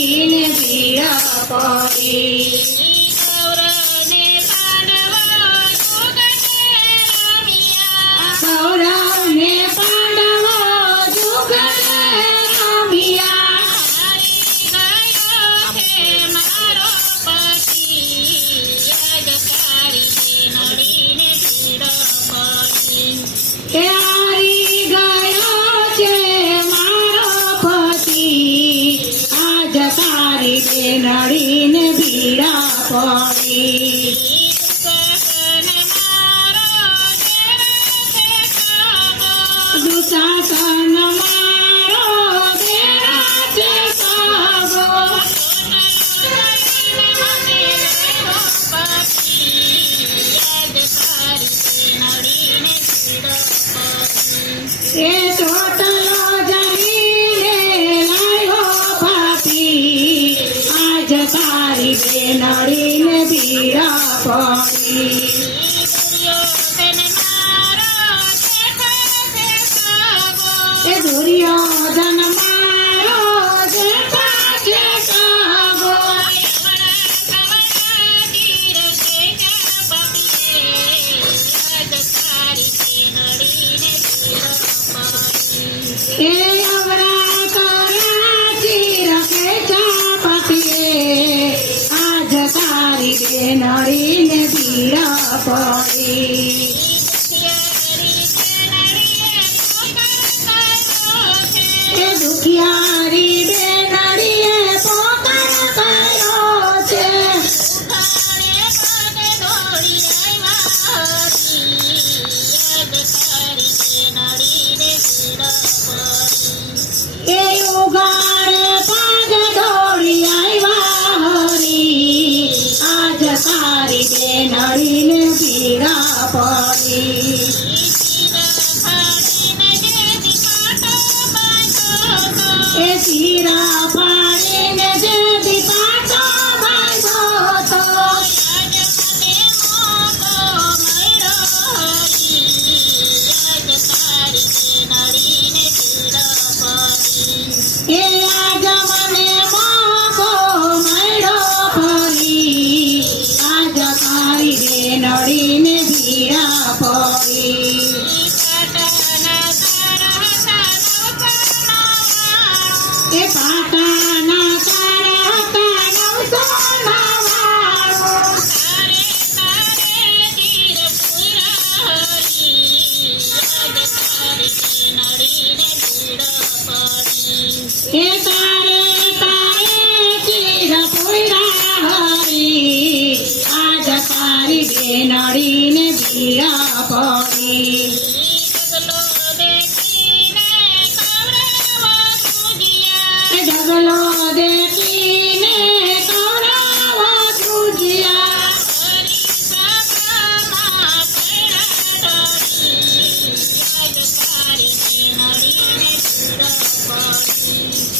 দীন দিয়া পারে só. તારી બેનડીને બીરા પડી. દુર્યોધન મારો જટા જટાગો એ নারী নদীরা পারে શીરા પાડીને જે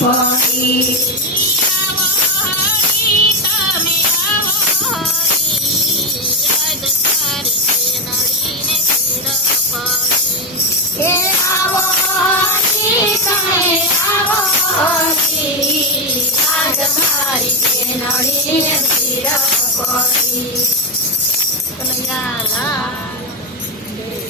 Yeah.